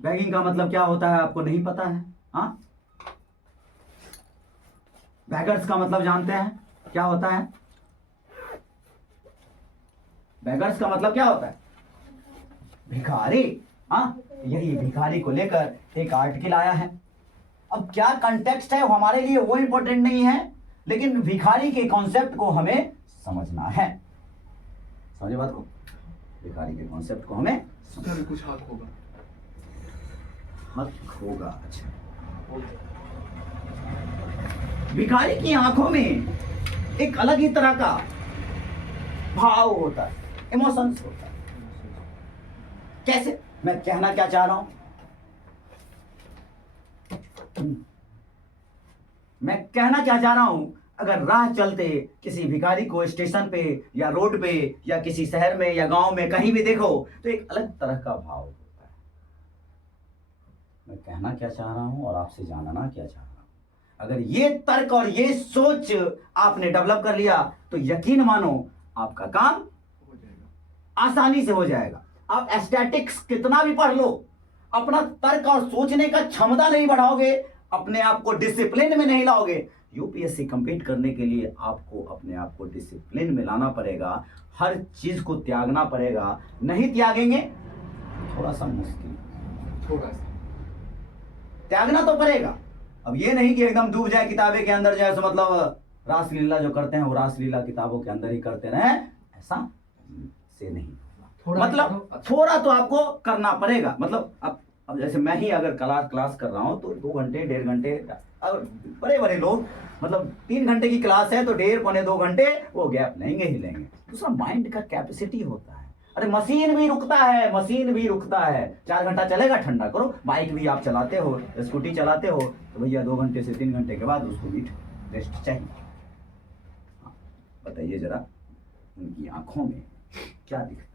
Bagging का मतलब क्या होता है आपको नहीं पता है? हाँ, बैगर्स का मतलब जानते हैं क्या होता है? बैगर्स का मतलब क्या होता है? भिखारी। हाँ, यही भिखारी को लेकर एक आर्टिकल आया है। अब क्या कंटेक्स्ट है हमारे लिए वो इंपॉर्टेंट नहीं है, लेकिन भिखारी के कॉन्सेप्ट को हमें समझना है। समझे बात को? भिखारी के कॉन्सेप्ट को हमें कुछ हक होगा। हक होगा, अच्छा। भिखारी की आंखों में एक अलग ही तरह का भाव होता है, इमोशंस होता है। कैसे? मैं कहना क्या चाह रहा हूं, मैं कहना क्या चाह रहा हूं, अगर राह चलते किसी भिखारी को स्टेशन पे या रोड पे या किसी शहर में या गांव में कहीं भी देखो तो एक अलग तरह का भाव होता है। मैं कहना क्या चाह रहा हूं और आपसे जानना क्या चाह रहा हूं, अगर ये तर्क और ये सोच आपने डेवलप कर लिया तो यकीन मानो आपका काम हो जाएगा, आसानी से हो जाएगा। आप एस्थेटिक्स कितना भी पढ़ लो, अपना तर्क और सोचने का क्षमता नहीं बढ़ाओगे, अपने आप को डिसिप्लिन में नहीं लाओगे। यूपीएससी कंप्लीट करने के लिए आपको अपने आप को डिसिप्लिन में लाना पड़ेगा, हर चीज को त्यागना पड़ेगा। नहीं त्यागेंगे थोड़ा सा मुश्किल, थोड़ा सा त्यागना तो पड़ेगा। अब ये नहीं कि एकदम डूब जाए किताबें के अंदर जाए, तो मतलब रासलीला जो करते हैं वो रासलीला किताबों के अंदर ही करते रहे, ऐसा से नहीं। मतलब थोड़ा तो आपको करना पड़ेगा। मतलब अब जैसे मैं ही अगर क्लास कर रहा हूँ तो 2 घंटे 1.5 घंटे, और बड़े बड़े लोग मतलब 3 घंटे की क्लास है तो 1.5 पौने 2 घंटे वो गैप लेंगे ही लेंगे। दूसरा माइंड का कैपेसिटी होता है। अरे मशीन भी रुकता है, मशीन भी रुकता है। 4 घंटा चलेगा, ठंडा करो। बाइक भी आप चलाते हो, स्कूटी चलाते हो, तो भैया 2 घंटे से 3 घंटे के बाद उसको भी रेस्ट चाहिए। हाँ, बताइए जरा, उनकी आंखों में क्या दिखता है?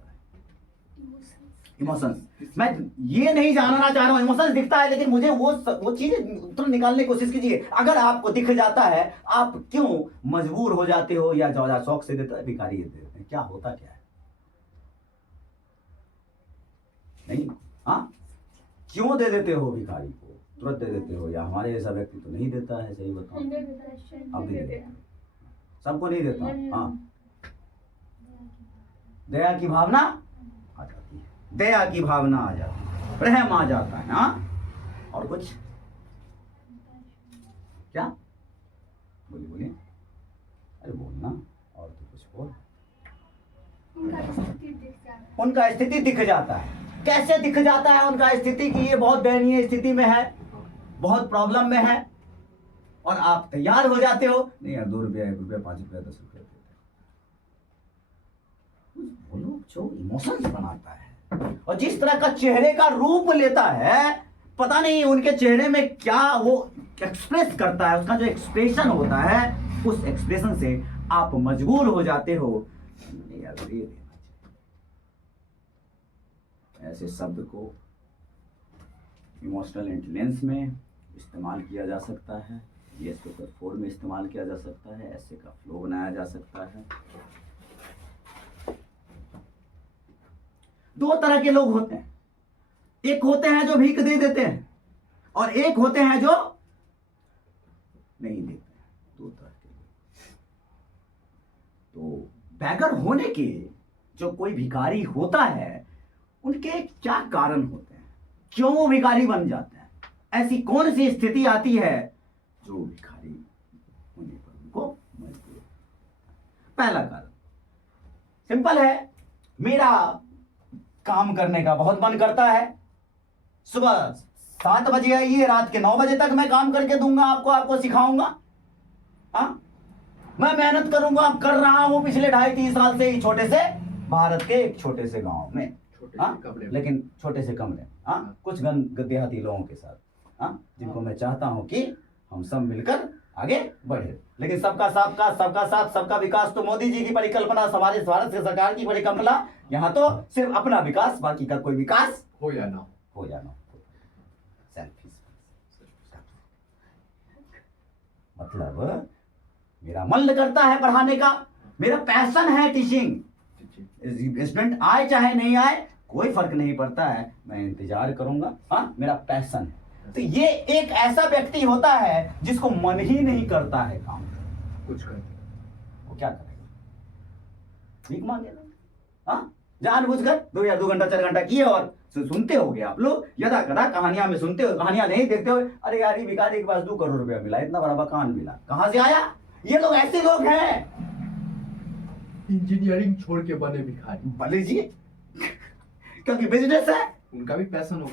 इमोशंस। मैं ये नहीं जानना चाह रहा हूं इमोशंस दिखता है, लेकिन मुझे वो चीजें तुम निकालने की कोशिश कीजिए। अगर आपको दिख जाता है, आप क्यों मजबूर हो जाते हो या ज्यादा शौक से देता है भिखारी देते हैं? क्या होता क्या है? नहीं, हाँ, क्यों दे देते हो भिखारी को? तुरंत दे देते हो, या हमारे जैसा व्यक्ति तो नहीं देता है? सही बताओ, अब नहीं देता, सबको नहीं देता। हाँ, दया की भावना आ जाती है, दया की भावना आ जाती है, प्रेम आ जाता है। हाँ, और कुछ क्या? बोलिए बोलिए, अरे बोलना, और तो कुछ बोल। उनका स्थिति दिख जाता है। कैसे दिख जाता है उनका स्थिति की ये बहुत दयनीय स्थिति में है, बहुत प्रॉब्लम में है, और आप तैयार हो जाते हो, नहीं यार 2 रुपया 1 रुपया 5 रुपया 10 रुपया बोलो, जो इमोशंस बनाता है और जिस तरह का चेहरे का रूप लेता है, पता नहीं उनके चेहरे में क्या वो एक्सप्रेस करता है, उसका जो एक्सप्रेशन होता है, उस एक्सप्रेशन से आप मजबूर हो जाते हो। नहीं यार, ये ऐसे शब्द को इमोशनल इंटेलिजेंस में इस्तेमाल किया जा सकता है, एस पेपर 4 में इस्तेमाल किया जा सकता है, ऐसे का फ्लो बनाया जा सकता है। 2 तरह के लोग होते हैं, एक होते हैं जो भीख दे देते हैं और एक होते हैं जो नहीं देते हैं। 2 तरह के लोग। तो बैगर होने के जो कोई भिखारी होता है, उनके क्या कारण होते हैं, क्यों वो भिखारी बन जाते हैं? ऐसी कौन सी स्थिति आती है जो भिखारी होने पर उनको मजबूर? पहला कारण सिंपल है, मेरा काम करने का बहुत मन करता है, सुबह 7 बजे आइए, रात के 9 बजे तक मैं काम करके दूंगा आपको सिखाऊंगा। हाँ, मैं मेहनत करूंगा, अब कर रहा हूं पिछले 2.5-3 साल से ही, छोटे से भारत के एक छोटे से गांव में, लेकिन छोटे से कमरे, कुछ देहाती लोगों के साथ, जिनको मैं चाहता हूं कि हम सब मिलकर आगे बढ़े। लेकिन सबका साथ सबका विकास तो मोदी जी की परिकल्पना, हमारे भारत सरकार की परिकल्पना। यहाँ तो सिर्फ अपना विकास, बाकी का कोई विकास हो या ना सेल्फिश। मतलब मेरा मन करता है पढ़ाने का, मेरा पैशन है टीचिंग। स्टूडेंट आए चाहे नहीं आए, कोई फर्क नहीं पड़ता है, मैं इंतजार करूंगा, हाँ मेरा पैशन है। तो ये एक ऐसा व्यक्ति होता है जिसको मन ही नहीं करता है काम, कुछ कर वो क्या करेगा? भीख मांगेगा। हाँ, जानबूझकर 2 घंटा 4 घंटा किए और सुनते होगे आप लोग यदा कदा कहानियां में सुनते हो, कहानियां नहीं देखते हो, अरे यार ये भिखारी के पास 2 करोड़ रुपया मिला, इतना बड़ा मकान मिला, कहां से आया? ये लोग ऐसे लोग हैं। इंजीनियरिंग छोड़ के बने भिखारी, भले जी क्योंकि बिजनेस है, उनका भी पैशन हो।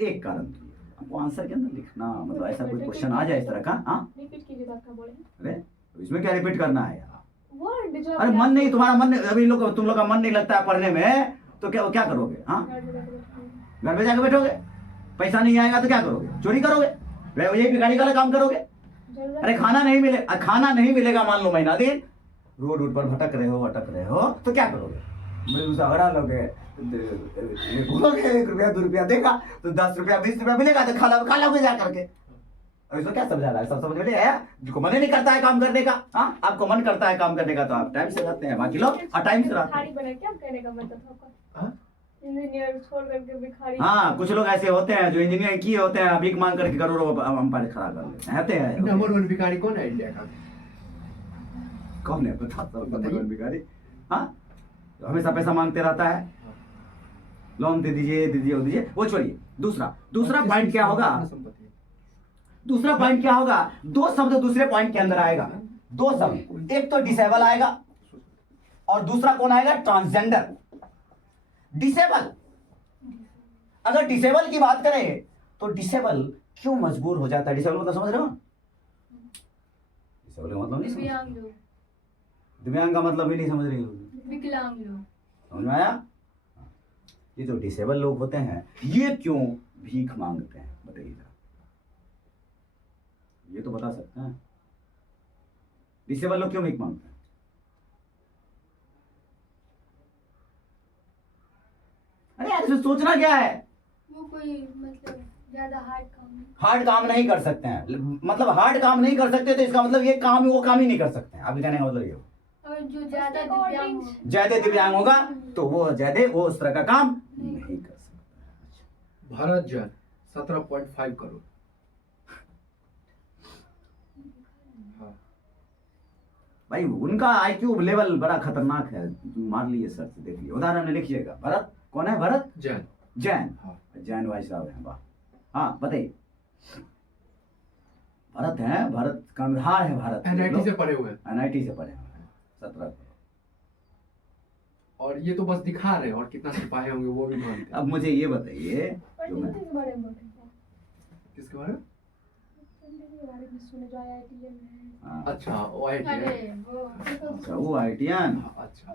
एक कारण तो ये, आपको आंसर के अंदर लिखना, मतलब ऐसा कोई क्वेश्चन आ जाए इस तरह का, हाँ रिपीट कीजिए बात का बोले। अरे तो इसमें क्या रिपीट करना है यार? वर्ड जो अरे मन नहीं, तुम्हारा मन नहीं, अभी लोग तुम लोग का मन नहीं लगता है पढ़ने में, तो क्या करोगे? हाँ, घर पे जाके बैठोगे, पैसा नहीं आएगा तो क्या करोगे? चोरी करोगे, यही भिखारी वाला काम करोगे। अरे खाना नहीं मिलेगा मान लो महीना दिन, रोड पर भटक रहे हो तो क्या करोगे? झगड़ा लोगे, बोलोगे 1 रुपया 2 रुपया देगा तो 10 रुपया 20 रुपया मिलेगा तो खा लोगे जा करके। अब इसको क्या समझा रहा है? सब समझ में है, जिसको मन ही नहीं करता है काम करने का, हाँ आपको मन करता है काम करने का तो आप टाइम से रहते हैं, बाकी लोग टाइम से रहते हैं। क्या कहने का मतलब आपका? हाँ? इंजीनियर छोड़ करके भिखारी। हाँ, कुछ लोग ऐसे होते हैं जो इंजीनियर किए होते हैं, भीख मांग करके करोड़ों अंपायर खड़ा कर लेते हैं। नंबर 1 भिखारी कौन है इंडिया का? कौन है बता? सब भिखारी, हाँ हमेशा पैसा मांगते रहता है, लोन दे दीजिए, वो छोड़िए। दूसरा पॉइंट क्या होगा? दूसरा पॉइंट क्या होगा? 2 शब्द दूसरे पॉइंट के अंदर आएगा, 2 शब्द, एक तो डिसेबल आएगा और दूसरा कौन आएगा? ट्रांसजेंडर। डिसेबल, अगर डिसेबल की बात करें तो डिसेबल क्यों मजबूर हो जाता है? डिसेबल मतलब समझ रहे हो? डिसेबल का मतलब नहीं दिव्यांग लोग, दिव्यांग का मतलब भी नहीं समझ रही हो? विकलांग लोग। समझ में आया? ये जो डिसेबल लोग होते हैं ये क्यों भीख मांगते हैं बताइए जरा, ये तो बता सकते हैं। डिसेबल लोग क्यों भीख मांगते हैं? अरे यार इसमें सोचना क्या है? वो कोई मतलब ज्यादा हार्ड काम नहीं कर सकते हैं, मतलब हार्ड काम नहीं कर सकते तो इसका मतलब ये काम वो काम ही नहीं कर सकते हैं। आपके कहने का मतलब ये, और जो ज्यादा दिव्यांग होगा तो वो उस तरह का काम नहीं कर सकता। भारत जन 17.5 करोड़। हाँ। भाई उनका आईक्यू लेवल बड़ा खतरनाक है, मार लिए सर से देखिए, उदाहरण लिखिएगा। भरत कौन है? भरत जैन। हाँ। जैन भाई साहब हैं, वाह। हाँ बताइए, भरत है, भरत कंधार है, भारत NIT से पढ़े हुए हैं। NIT से पढ़े हुए हैं, 17 करोड़। और ये तो बस दिखा रहे हैं, और कितना सिपाही होंगे वो भी मानते हैं। अब मुझे ये बताइए, जो मैं किसके बारे में? हाँ, अच्छा वो IIT है। अच्छा वो IITian। अच्छा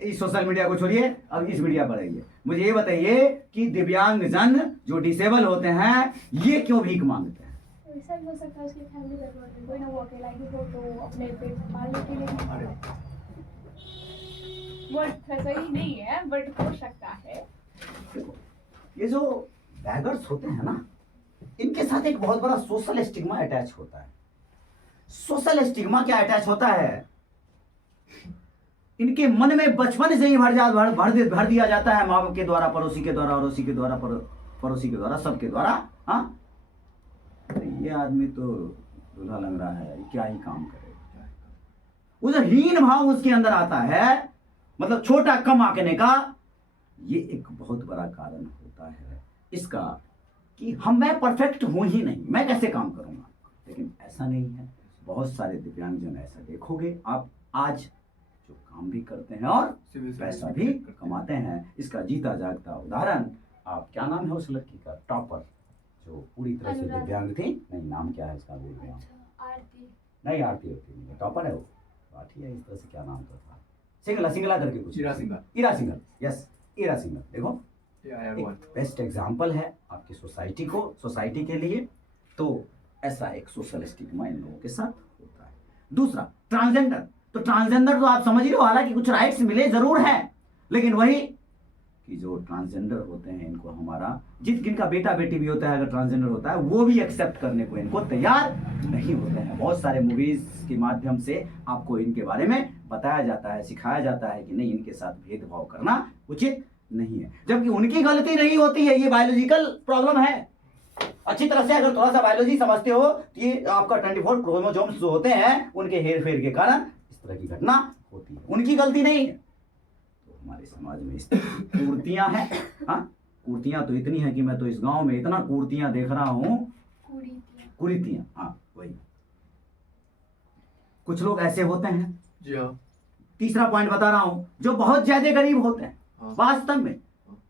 इस सोशल मीडिया को छोड़िए, अब इस मीडिया पर आइए। मुझे ये बताइए कि दिव्यांग जन जो डिसेबल होते हैं ये क्यों भीख मांगते हैं? ऐसा भी हो सकता है उसकी फैमिली बैकग्राउंड में कोई ना वो अकेला ही हो तो अपने पेट पालने के लिए। अरे वर्ड सही नहीं है बट हो सकता है। देखो ये जो बैगर्स होते हैं ना, इनके साथ एक बहुत बड़ा सोशल स्टिग्मा अटैच होता है। सोशल स्टिग्मा क्या अटैच होता है? इनके मन में बचपन से ही भर दिया जाता है, माँ बाप के द्वारा, पड़ोसी के द्वारा, अड़ोसी के द्वारा, पड़ोसी के द्वारा, सबके द्वारा। हाँ ये आदमी तो दूल्हा लग रहा है, क्या ही काम करेगा। वो जो हीन भाव उसके अंदर आता है, मतलब छोटा कम आंकने का, ये एक बहुत बड़ा कारण होता है इसका कि मैं परफेक्ट हूं ही नहीं, मैं कैसे काम करूंगा। लेकिन ऐसा नहीं है, बहुत सारे दिव्यांगजन ऐसा देखोगे आप आज जो काम भी करते हैं और पैसा भी कमाते हैं। इसका जीता जागता उदाहरण, आप क्या नाम है उस लड़की का, टॉपर जो पूरी तरह से दिव्यांग थी, नहीं नाम क्या है इसका, बोल रहा हूँ, नहीं आरती होती नहीं, टॉपर है वो, बाठी है इस तरह से, क्या नाम था, सिंगला करके कुछ, Ira single, yes Ira single. देखो बेस्ट एग्जाम्पल है आपकी सोसाइटी के लिए। तो ऐसा एक सोशल स्टिग्मा इन लोगों के साथ होता है। दूसरा ट्रांसजेंडर, तो ट्रांसजेंडर तो आप समझ रहे हो, हालांकि कुछ राइट्स मिले जरूर हैं, लेकिन वही कि जो ट्रांसजेंडर होते हैं इनको हमारा जिनका बेटा बेटी भी होता है, अगर ट्रांसजेंडर होता है, वो भी एक्सेप्ट करने को इनको तैयार नहीं होते हैं। बहुत सारे मूवीज के माध्यम से आपको इनके बारे में बताया जाता है, सिखाया जाता है कि नहीं, इनके साथ भेदभाव करना उचित नहीं है, जबकि उनकी गलती नहीं होती है, ये बायोलॉजिकल प्रॉब्लम है। अच्छी तरह से अगर थोड़ा सा बायोलॉजी समझते हो कि आपका 24 क्रोमोसोम्स जो होते हैं उनके हेर फेर के कारण इस तरह की घटना होती है, उनकी गलती नहीं है। तो हमारे समाज में इस तरह की कुर्तियां हैं। हाँ, कुर्तियां तो इतनी है कि मैं तो इस गांव में इतना कुर्तियां देख रहा हूं, कुरीतियां। हाँ वही, कुछ लोग ऐसे होते हैं। जी हाँ। तीसरा पॉइंट बता रहा हूं, जो बहुत ज्यादा गरीब होते हैं। हाँ। वास्तव में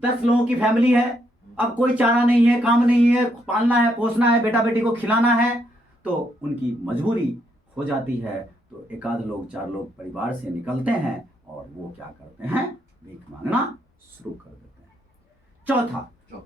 10 लोगों की फैमिली है, अब कोई चारा नहीं है, काम नहीं है, पालना है, पोसना है, बेटा बेटी को खिलाना है, तो उनकी मजबूरी हो जाती है। तो एक आध लोग 4 लोग परिवार से निकलते हैं और वो क्या करते हैं, भीख मांगना शुरू कर देते हैं।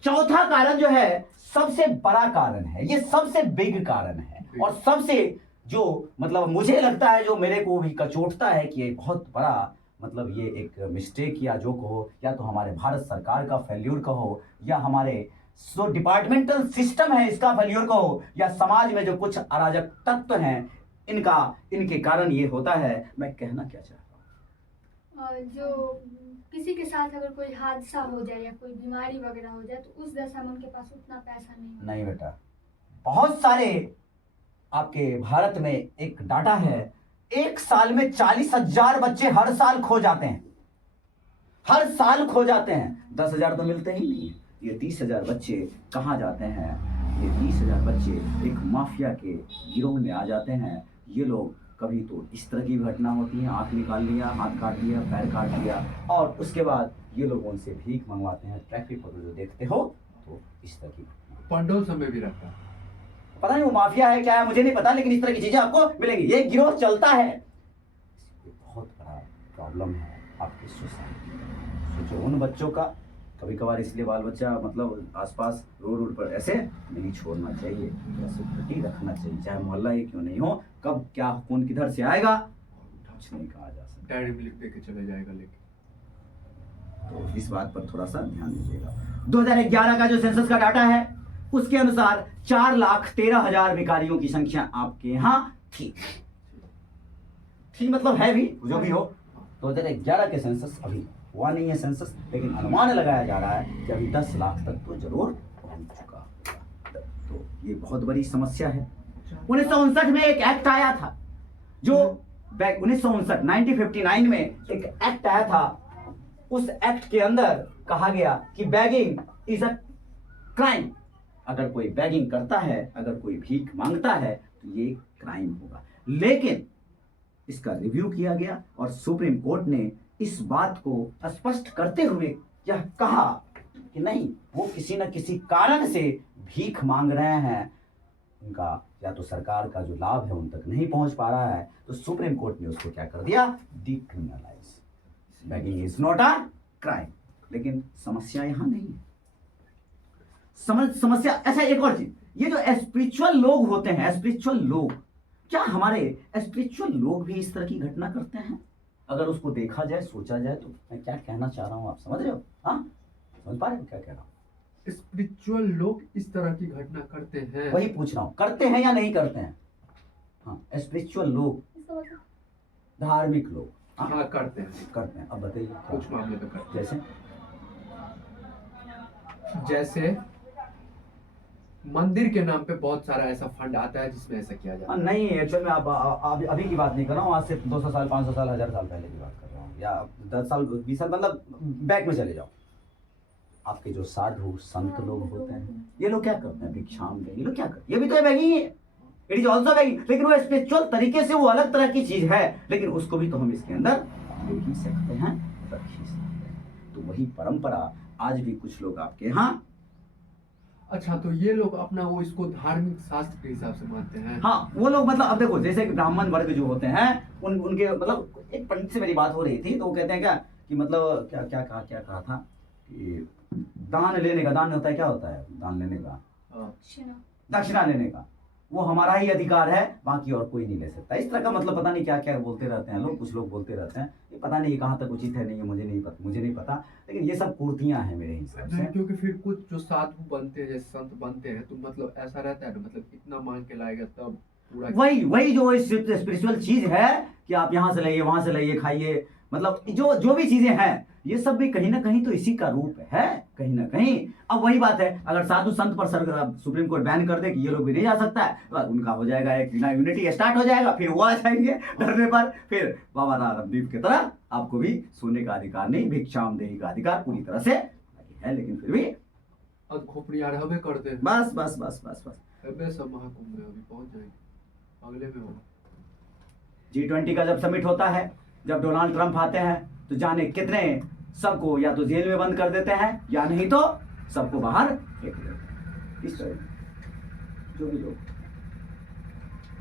चौथा कारण जो है सबसे बड़ा कारण है, ये सबसे बिग कारण है, और सबसे जो मतलब मुझे लगता है, जो मेरे को भी कचोटता है कि ये बहुत बड़ा मतलब ये एक मिस्टेक या जो कहो, या तो हमारे भारत सरकार का फेल्यूर कहो, या हमारे जो डिपार्टमेंटल सिस्टम है इसका फेल्यूर कहो, या समाज में जो कुछ अराजक तत्व हैं इनके कारण ये होता है। मैं कहना क्या चाहता हूँ, जो किसी के साथ अगर कोई हादसा हो जाए या कोई बीमारी वगैरह हो जाए तो उस दशा में उनके पास उतना पैसा नहीं बेटा, बहुत सारे आपके भारत में एक डाटा है, एक साल में 40,000 बच्चे हर साल खो जाते हैं, हर साल खो जाते हैं। 10,000 तो मिलते ही नहीं है, ये 30,000 बच्चे कहाँ जाते हैं? ये 30,000 बच्चे एक माफिया के गिरोह में आ जाते हैं। ये लोग कभी तो इस तरह की घटना होती है, आंख निकाल लिया, हाथ काट लिया, पैर काट लिया, और उसके बाद ये लोग उनसे भीख मंगवाते हैं। ट्रैफिक पर जो देखते हो तो इस तरह की पंडोल समय भी रहता है, पता नहीं वो माफिया है क्या है मुझे नहीं पता, लेकिन इस तरह की चीजें आपको मिलेंगी, ये गिरोह चलता है। ये बहुत बड़ा प्रॉब्लम है आपकी सोसाइटी। सोचो उन बच्चों का, कभी कभार इसलिए बाल बच्चा मतलब आसपास रोड पर ऐसे नहीं छोड़ना चाहिए, सिक्योरिटी रखना चाहिए, चाहे मोहल्ला ही क्यों नहीं हो, कब क्या कौन किधर से आएगा कुछ नहीं कहा जा सकता। डायरी में लिख दे के चले जाएगा लेके। तो इस बात पर थोड़ा सा ध्यान दीजिएगा। 2011 का जो सेंसस का डाटा है उसके अनुसार 4,13,000 भिखारियों की संख्या आपके यहाँ थी मतलब है भी जो भी हो। 2011 के सेंसस अभी हुआ नहीं है सेंसस, लेकिन अनुमान लगाया जा रहा है कि अभी 10 लाख तक तो जरूर पहुंच चुका होगा। तो ये बहुत बड़ी समस्या है। 1959 में एक एक्ट आया था, जो 1959 में एक एक्ट आया था। उस एक्ट के अंदर कहा गया कि बैगिंग इज अ क्राइम। अगर कोई बैगिंग करता है, अगर कोई भीख मांगता है तो ये क्राइम होगा। लेकिन इसका रिव्यू किया गया और सुप्रीम कोर्ट ने इस बात को स्पष्ट करते हुए यह कहा कि नहीं, वो किसी न किसी कारण से भीख मांग रहे हैं, उनका या तो सरकार का जो लाभ है उन तक नहीं पहुंच पा रहा है, तो सुप्रीम कोर्ट ने उसको क्या कर दिया, decriminalise. Bagging is not a crime. लेकिन समस्या यहां नहीं है। समस्या ऐसा एक और चीज, ये जो स्पिरिचुअल लोग होते हैं, स्पिरिचुअल लोग, क्या हमारे स्पिरिचुअल लोग भी इस तरह की घटना करते हैं? अगर उसको देखा जाए, सोचा जाए, तो मैं क्या कहना चाह रहा हूं आप समझ रहे हो? हाँ, समझ पा रहे हो क्या कह रहा हूं? स्पिरिचुअल लोग इस तरह की घटना करते हैं, वही पूछ रहा हूं, करते हैं या नहीं करते हैं? हाँ, स्पिरिचुअल लोग, धार्मिक लोग, हाँ करते हैं। अब बताइए कुछ मामले में करते जैसे हैं। जैसे मंदिर के नाम पे बहुत सारा ऐसा फंड आता है जिसमें ऐसा किया जाता है। नहीं, एक्चुअल में आप अभी की बात नहीं कर रहा हूँ, आज से 200 साल, 500 साल, 1000 साल पहले की बात कर रहा हूँ, या 10 साल, 20 साल, मतलब बैक में चले जाओ। आपके जो साधु संत लोग होते हैं, ये लोग क्या करते हैं? भिक्षाम दें, ये लोग क्या करते हैं? ये भी तो बैगिंग है, इट इज ऑल्सो बैगिंग, लेकिन वो स्पिरिचुअल तरीके से वो अलग तरह की चीज है, लेकिन उसको भी तो हम इसके अंदर ले ही सकते हैं, रख ही सकते हैं। तो वही परंपरा आज भी कुछ लोग आपके यहाँ। अच्छा, तो ये लोग अपना वो इसको धार्मिक शास्त्र के हिसाब से मानते हैं। हाँ, वो लोग मतलब अब देखो, जैसे ब्राह्मण वर्ग जो होते हैं उनके मतलब, एक पंडित से मेरी बात हो रही थी, तो वो कहते हैं क्या कि मतलब क्या कहा था कि दान लेने का, दान होता है, क्या होता है दान लेने का? दक्षिणा लेने का, वो हमारा ही अधिकार है, बाकी और कोई नहीं ले सकता। इस तरह का मतलब पता नहीं क्या क्या बोलते रहते हैं लोग, कुछ लोग बोलते रहते हैं, ये पता नहीं कहाँ तक उचित है, नहीं है, मुझे नहीं पता, लेकिन ये सब कुर्तियां हैं मेरे हिसाब से। क्योंकि फिर कुछ जो साधु बनते हैं, जैसे संत बनते हैं, तो मतलब ऐसा रहता है ना, मतलब इतना मांग के लाएगा तब पूरा। वही जो स्पिरिचुअल चीज है कि आप यहाँ से लाइए, वहां से लाइए, खाइए, मतलब जो जो भी चीजें हैं ये सब भी कहीं ना कहीं तो इसी का रूप है कहीं ना कहीं। अब वही बात है, अगर साधु संत पर सुप्रीम कोर्ट बैन कर दे कि ये लोग भी नहीं जा सकता है, तो उनका हो जाएगा एक यूनिटी स्टार्ट हो जाएगा, फिर वो आ जाएंगे धरने पर, फिर बाबा रामदेव की तरह आपको भी सोने का अधिकार नहीं, भिक्षाम देही का अधिकार पूरी तरह से है, लेकिन फिर भी अब खोपड़िया रहबे करते हैं। बस बस बस बस बस अबे सब महाकुंभ में अभी पहुंच जाएंगे, अगले में होगा। G20 का जब समिट होता है, जब डोनाल्ड ट्रंप आते हैं, तो जाने कितने सबको या तो जेल में बंद कर देते हैं या नहीं तो सबको बाहर फेंक देते हैं। इस तरह जो भी लोग,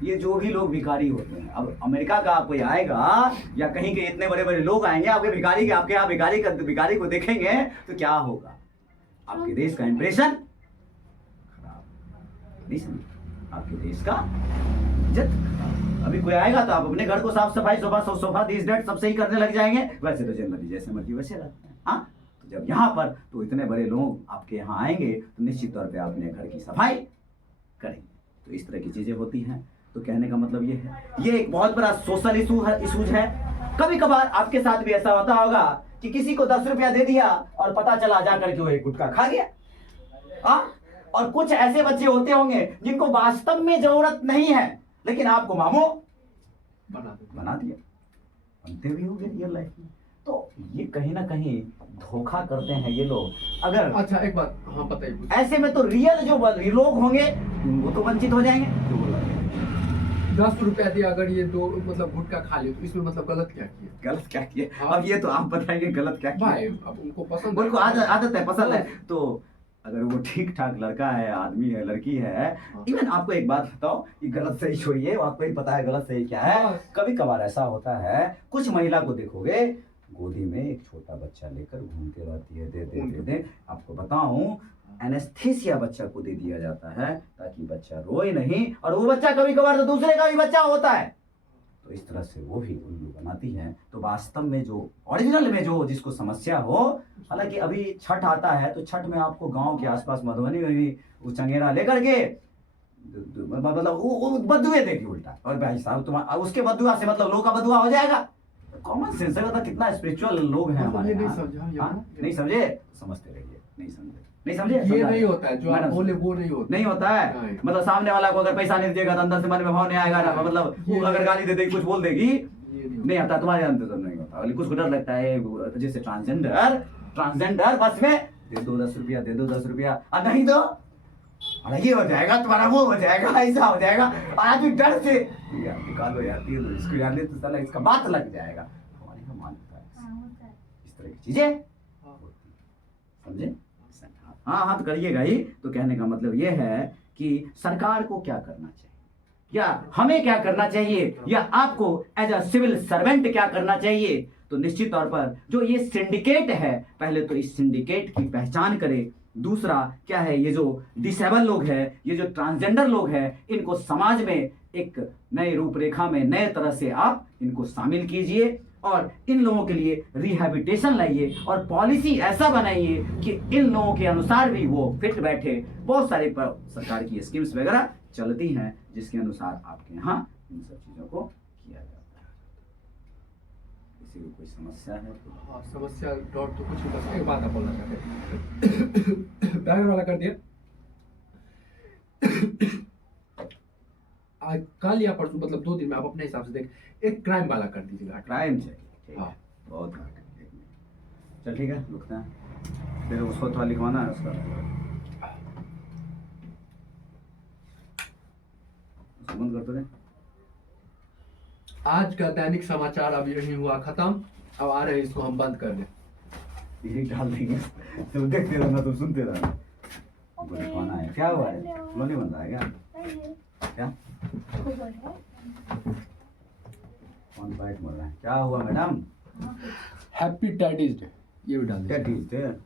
ये जो भी लोग भिखारी होते हैं, अब अमेरिका का कोई आएगा या कहीं के इतने बड़े बड़े लोग आएंगे आपके भिखारी के, आपके यहाँ भिखारी को देखेंगे तो क्या होगा, आपके देश का इंप्रेशन खराब, नहीं समझे, आपके देश का इज्जत खराब। अभी कोई आएगा तो आप अपने घर को साफ सफाई, सोफा दिस डेट सब सही करने लग जाएंगे, वैसे तो जनरली जैसे मर्जी वैसे रहते हैं। हाँ, तो जब यहाँ पर तो इतने बड़े लोग आपके यहाँ आएंगे तो निश्चित तौर पे आप अपने घर की सफाई करेंगे, तो इस तरह की चीजें होती हैं। तो कहने का मतलब ये है, ये एक बहुत बड़ा सोशल इशूज है। कभी कभार आपके साथ भी ऐसा होता होगा कि किसी को 10 रुपया दे दिया और पता चला जाकर के वो एक गुटखा खा गया। हाँ, और कुछ ऐसे बच्चे होते होंगे जिनको वास्तव में जरूरत नहीं है, लेकिन आपको मामो बना दिया, बनते भी होंगे रियल लाइफ में। तो ये कहीं ना कहीं धोखा करते हैं ये लोग। अगर अच्छा एक बात, हाँ बताइए। ऐसे में तो रियल जो लोग होंगे वो तो वंचित हो जाएंगे। 10 रुपया दिया, अगर ये दो मतलब गुटखा खा ले तो इसमें मतलब गलत क्या किया? गलत क्या किया? हाँ। अब ये तो आप बताएंगे गलत क्या किया। भाई अब उनको पसंद, उनको आदत है, पसंद है, तो अगर वो ठीक ठाक लड़का है, आदमी है, लड़की है, इवन आपको एक बात बताओ, ये गलत सही छोड़िए, आपको ही पता है गलत सही क्या है। कभी कभार ऐसा होता है, कुछ महिला को देखोगे गोदी में एक छोटा बच्चा लेकर घूमते रहती है, दे दे दे दे। आपको बताऊं, एनेस्थीसिया बच्चा को दे दिया जाता है ताकि बच्चा रोए नहीं, और वो बच्चा कभी कभार तो दूसरे का भी बच्चा होता है। तो इस तरह से वो भी उल्लू बनाती हैं। तो वास्तव में जो ओरिजिनल में जो जिसको समस्या हो, हालांकि अभी छठ आता है तो छठ में आपको गांव के आसपास मधुबनी में भी वो चंगेरा लेकर के मतलब वो बदुए देगी उल्टा, और भाई साहब तुम्हारा उसके बदुआ से मतलब लोग का बदुआ हो जाएगा। कॉमन सेंस है, मतलब कितना स्पिरिचुअल लोग हैं हमारे ये नहीं यहाँ। समझा, हाँ? नहीं समझे, समझते रहिए, नहीं समझे, नहीं समझे, ये नहीं होता है जो आप मैडम, बोले वो नहीं होता, नहीं होता है। नहीं। मतलब सामने वाला को अगर पैसा नहीं दीजिएगा तो अंदर से मन में भाव नहीं आएगा ना, मतलब वो अगर गाली दे देगी, कुछ बोल देगी, नहीं आता, तुम्हारे अंदर तो नहीं होता। कुछ को डर लगता है, जैसे ट्रांसजेंडर बस में दे दो 10 रुपया, दे दो 10 रुपया, और नहीं तो अरे ये हो जाएगा, तुम्हारा वो हो जाएगा, ऐसा हो जाएगा, और आदमी डर से यार निकालो यार, इसको यार ले तो साला इसका बात लग जाएगा, हमारे का मानता है। इस तरह की चीजें होती, समझे? हाँ हाँ, तो करिएगा ही। तो कहने का मतलब ये है कि सरकार को क्या करना चाहिए, या हमें क्या करना चाहिए, या आपको एज अ सिविल सर्वेंट क्या करना चाहिए। तो निश्चित तौर पर जो ये सिंडिकेट है, पहले तो इस सिंडिकेट की पहचान करें। दूसरा क्या है, ये जो डिसेबल लोग हैं, ये जो ट्रांसजेंडर लोग हैं, इनको समाज में एक नए रूपरेखा में नए तरह से आप इनको शामिल कीजिए, और इन लोगों के लिए रिहैबिलिटेशन लाइए, और पॉलिसी ऐसा बनाइए कि इन लोगों के अनुसार भी वो फिट बैठे। बहुत सारी सरकार की स्कीम्स वगैरह चलती हैं जिसके अनुसार आपके यहाँ इन सब चीज़ों को किया जाता है। किसी को कोई समस्या है तो? हाँ, समस्या डॉट तो कुछ नहीं, बस एक बात आप बोलना चाहते बैगर वाला कर दिया आज कल या परसों, मतलब 2 दिन में आप अपने हिसाब से देख, एक क्राइम वाला कर दीजिएगा। क्राइम चाहिए, ठीक है, हाँ। बहुत चल ठीक है, रुकते हैं, फिर उसको थोड़ा लिखवाना है उसका, बंद कर दो रे। आज का दैनिक समाचार अब यही हुआ खत्म, अब आ रहे हैं इसको हम बंद कर दें, यही डाल देंगे, तुम देखते रहना, तुम सुनते रहना। हमको लिखवाना है, क्या हुआ है, फ्लो नहीं बन रहा है क्या? कौन बाइक बोल रहा है, क्या हुआ मैडम? हैप्पी डैडीज डे, ये भी डाल क्या दीजिए, ठीक है,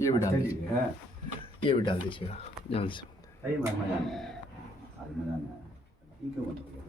ये भी डाल अच्छा दीजिए, ठीक है, ये भी डाल दीजिएगा ध्यान से। सही मजा नहीं आया, आज मजा नहीं आया, ये क्यों बंद हो गया?